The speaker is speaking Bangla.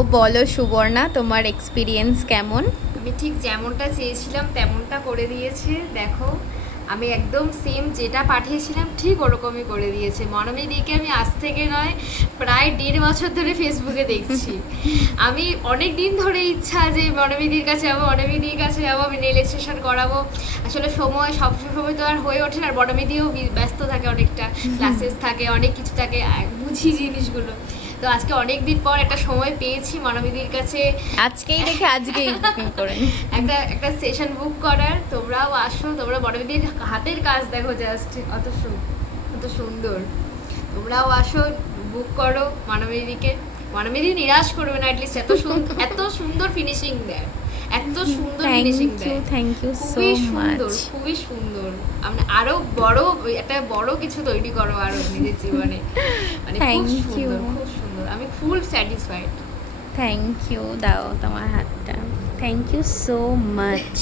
ও বলো সুবর্ণা, তোমার এক্সপিরিয়েন্স কেমন? আমি ঠিক যেমনটা চেয়েছিলাম তেমনটা করে দিয়েছে। দেখো, আমি একদম সেম যেটা পাঠিয়েছিলাম ঠিক ওরকমই করে দিয়েছে। মনোমিদিকে আমি আজ থেকে নয়, প্রায় 1.5 বছর ধরে ফেসবুকে দেখছি। আমি অনেক দিন ধরে ইচ্ছা যে মনোমিদির কাছে যাবো, মনোমিদির কাছে যাবো, আমি নেল এক্সটেনশন করাবো। আসলে সব সময় তো আর হয়ে ওঠে না, মনোমিদিও ব্যস্ত থাকে, অনেকটা ক্লাসেস থাকে, অনেক কিছু থাকে, বুঝি জিনিসগুলো। তো আজকে অনেক দিন পর একটা সময় পেয়েছি মনোমিদির কাছে আজকেই বুকিং করে নিই। একটা সেশন বুক করার। তোমরাও আসো, তোমরা বড়দিদির হাতের কাজ দেখো, জাস্ট অত সুন্দর। তোমরাও আসো, বুক করো মানবীদিকে। মানবীদি নিরাশ করবে না, অ্যাটলিস্ট এত সুন্দর ফিনিশিং দেয়, এত সুন্দর ফিনিশিং দেয়। থ্যাংক ইউ সো খুবই সুন্দর, মাচ। খুবই সুন্দর। আমরা আরো একটা বড় কিছু তৈরি করো আরো নিজের জীবনে। মানে খুব থ্যাংক ইউ, সুন্দর, খুব সুন্দর। আমি ফুল স্যাটিসফাইড। Thank you. দাও তোমার হাতটা। Thank you so much.